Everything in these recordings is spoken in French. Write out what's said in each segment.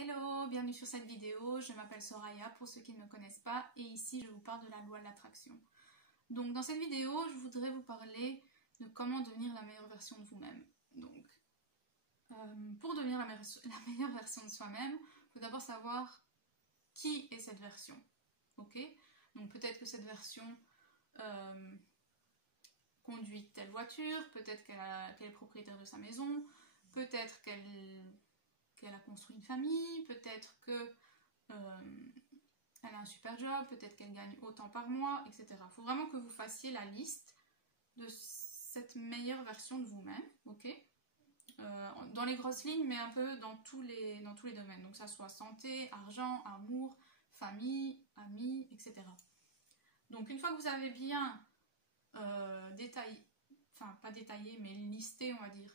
Hello, bienvenue sur cette vidéo, je m'appelle Soraya pour ceux qui ne me connaissent pas et ici je vous parle de la loi de l'attraction. Donc dans cette vidéo, je voudrais vous parler de comment devenir la meilleure version de vous-même. Donc pour devenir la meilleure version de soi-même, il faut d'abord savoir qui est cette version. Ok? Donc peut-être que cette version conduit telle voiture, peut-être qu'elle est propriétaire de sa maison, peut-être qu'elle a construit une famille, peut-être qu'elle a un super job, peut-être qu'elle gagne autant par mois, etc. Il faut vraiment que vous fassiez la liste de cette meilleure version de vous-même, ok? Dans les grosses lignes, mais un peu dans tous les domaines. Donc ça soit santé, argent, amour, famille, amis, etc. Donc une fois que vous avez bien détaillé, enfin pas détaillé, mais listé, on va dire,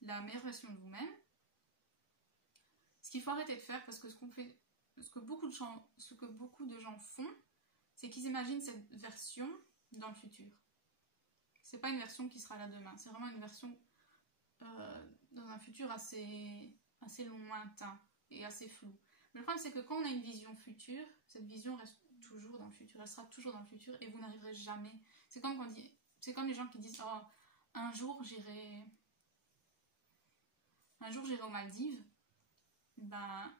la meilleure version de vous-même, ce qu'il faut arrêter de faire, parce que ce que beaucoup de gens font, c'est qu'ils imaginent cette version dans le futur. C'est pas une version qui sera là demain, c'est vraiment une version dans un futur assez lointain et assez flou. Mais le problème, c'est que quand on a une vision future, cette vision reste toujours dans le futur, elle sera toujours dans le futur et vous n'arriverez jamais. C'est comme les gens qui disent oh, un jour j'irai aux Maldives. Ben,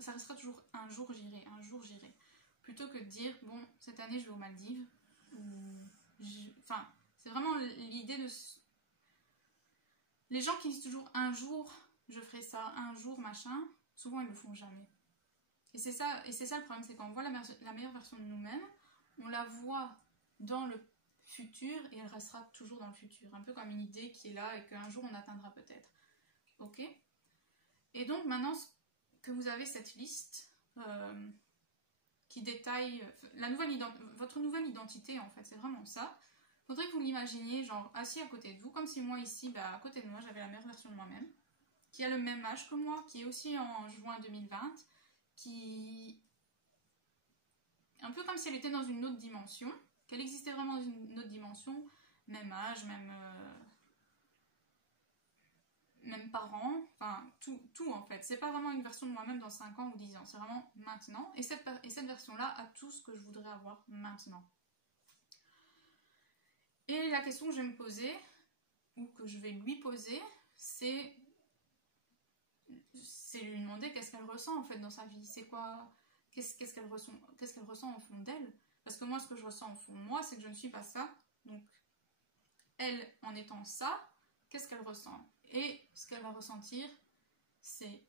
ça restera toujours un jour j'irai. Plutôt que de dire, bon, cette année je vais aux Maldives. Enfin, c'est vraiment l'idée de... Les gens qui disent toujours un jour je ferai ça, un jour machin, souvent ils ne le font jamais. Et c'est ça le problème, c'est quand on voit la meilleure version de nous-mêmes, on la voit dans le futur et elle restera toujours dans le futur. Un peu comme une idée qui est là et qu'un jour on atteindra peut-être. Ok ? Et donc maintenant que vous avez cette liste qui détaille votre nouvelle identité, en fait, c'est vraiment ça. Il faudrait que vous l'imaginiez genre assis à côté de vous, comme si moi ici, à côté de moi, j'avais la meilleure version de moi-même, qui a le même âge que moi, qui est aussi en juin 2020, qui... un peu comme si elle était dans une autre dimension, qu'elle existait vraiment dans une autre dimension, même âge, même parents, enfin tout en fait. C'est pas vraiment une version de moi-même dans 5 ans ou 10 ans, c'est vraiment maintenant. Et cette version-là a tout ce que je voudrais avoir maintenant. Et la question que je vais me poser, ou que je vais lui poser, c'est lui demander qu'est-ce qu'elle ressent en fait dans sa vie. C'est quoi, qu'est-ce qu'elle ressent au fond d'elle. Parce que moi, ce que je ressens au fond de moi, c'est que je ne suis pas ça. Donc, elle, en étant ça, qu'est-ce qu'elle ressent? Et ce qu'elle va ressentir, c'est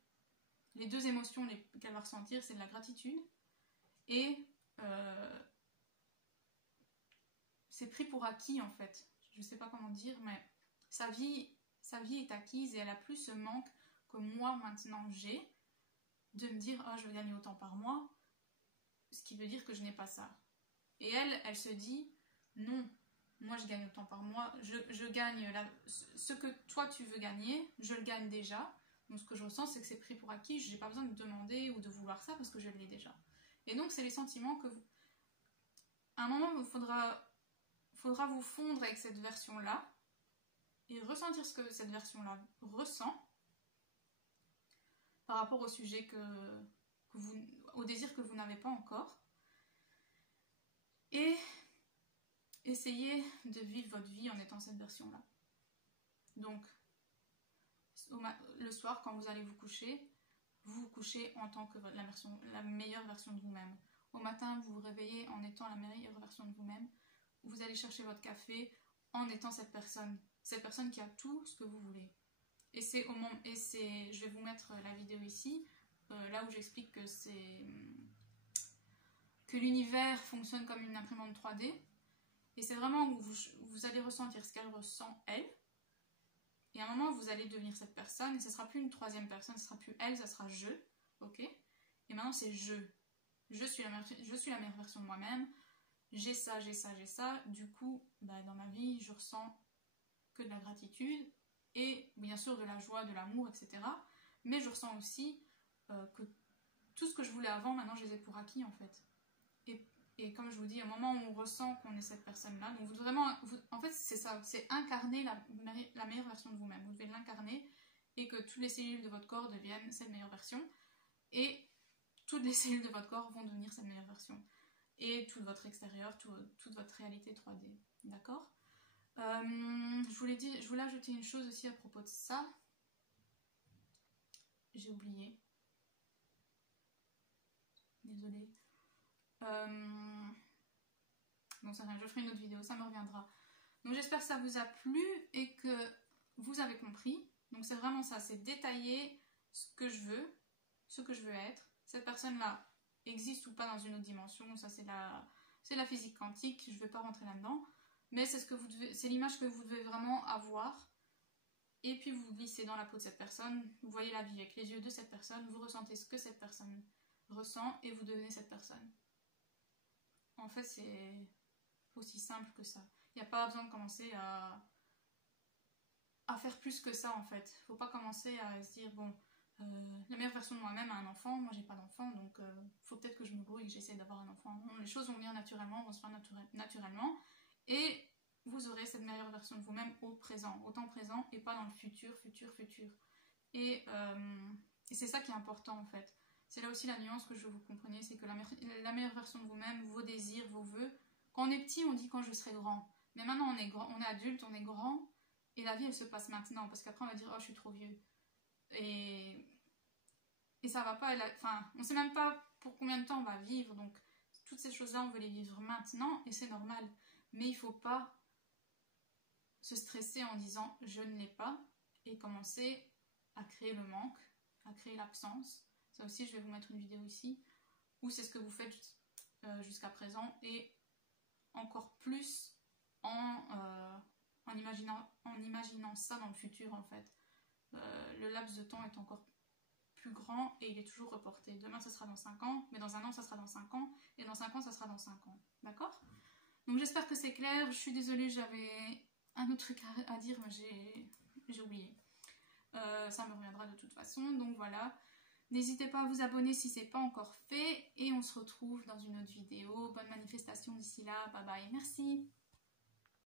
les deux émotions qu'elle va ressentir, c'est de la gratitude et c'est pris pour acquis en fait. Je ne sais pas comment dire, mais sa vie est acquise et elle a plus ce manque que moi maintenant j'ai de me dire oh, je vais gagner autant par mois, ce qui veut dire que je n'ai pas ça. Et elle se dit non. Moi, je gagne autant par mois, je gagne ce que toi tu veux gagner, je le gagne déjà. Donc, ce que je ressens, c'est que c'est pris pour acquis, je n'ai pas besoin de demander ou de vouloir ça parce que je l'ai déjà. Et donc, c'est les sentiments que vous... À un moment, il faudra vous fondre avec cette version-là et ressentir ce que cette version-là ressent par rapport au sujet au désir que vous n'avez pas encore. Et essayez de vivre votre vie en étant cette version-là. Donc, le soir, quand vous allez vous vous couchez en tant que la meilleure version de vous-même. Au matin, vous vous réveillez en étant la meilleure version de vous-même. Vous allez chercher votre café en étant cette personne qui a tout ce que vous voulez. Et je vais vous mettre la vidéo ici, là où j'explique que l'univers fonctionne comme une imprimante 3D. Et c'est vraiment où vous allez ressentir ce qu'elle ressent, elle. Et à un moment, vous allez devenir cette personne. Et ce ne sera plus une troisième personne, ce ne sera plus elle, ce sera je. Ok? Et maintenant, c'est je. Je suis la meilleure version de moi-même. J'ai ça. Du coup, dans ma vie, je ressens que de la gratitude. Et bien sûr, de la joie, de l'amour, etc. Mais je ressens aussi que tout ce que je voulais avant, maintenant, je les ai pour acquis, en fait. Et comme je vous dis, au moment où on ressent qu'on est cette personne-là, donc en fait c'est ça, c'est incarner la meilleure version de vous-même. Vous devez l'incarner et que toutes les cellules de votre corps deviennent cette meilleure version. et toutes les cellules de votre corps vont devenir cette meilleure version. Et tout votre extérieur, toute votre réalité 3D. D'accord? Je voulais ajouter une chose aussi à propos de ça. J'ai oublié. Désolée. Bon, c'est rien, je ferai une autre vidéo, ça me reviendra. Donc j'espère que ça vous a plu et que vous avez compris. Donc c'est vraiment ça, c'est détailler ce que je veux être. Cette personne-là existe ou pas dans une autre dimension, ça c'est la physique quantique, je ne vais pas rentrer là-dedans. Mais c'est l'image que vous devez vraiment avoir. Et puis vous vous glissez dans la peau de cette personne, vous voyez la vie avec les yeux de cette personne, vous ressentez ce que cette personne ressent et vous devenez cette personne. En fait, c'est aussi simple que ça. Il n'y a pas besoin de commencer à faire plus que ça en fait. Faut pas commencer à se dire bon, la meilleure version de moi-même a un enfant, moi j'ai pas d'enfant, donc faut peut-être que je me brouille et que j'essaie d'avoir un enfant. Non, les choses vont venir naturellement, vont se faire naturellement, et vous aurez cette meilleure version de vous-même au présent, au temps présent, et pas dans le futur. Et c'est ça qui est important en fait. C'est là aussi la nuance que je veux que vous compreniez, c'est que la meilleure version de vous-même, vos désirs, vos vœux, quand on est petit, on dit quand je serai grand. Mais maintenant on est grand, on est adulte, on est grand, et la vie elle se passe maintenant, parce qu'après on va dire oh je suis trop vieux. Et ça va pas, enfin on sait même pas pour combien de temps on va vivre, donc toutes ces choses-là on veut les vivre maintenant, et c'est normal. Mais il faut pas se stresser en disant je ne l'ai pas, et commencer à créer le manque, à créer l'absence. Ça aussi je vais vous mettre une vidéo ici, où c'est ce que vous faites jusqu'à présent, et encore plus en imaginant ça dans le futur en fait. Le laps de temps est encore plus grand et il est toujours reporté. Demain ça sera dans 5 ans, mais dans un an ça sera dans 5 ans, et dans 5 ans ça sera dans 5 ans. D'accord? Donc j'espère que c'est clair. Je suis désolée, j'avais un autre truc à dire, mais j'ai oublié. Ça me reviendra de toute façon, donc voilà. N'hésitez pas à vous abonner si ce n'est pas encore fait, et on se retrouve dans une autre vidéo. Bonne manifestation d'ici là, bye bye, merci.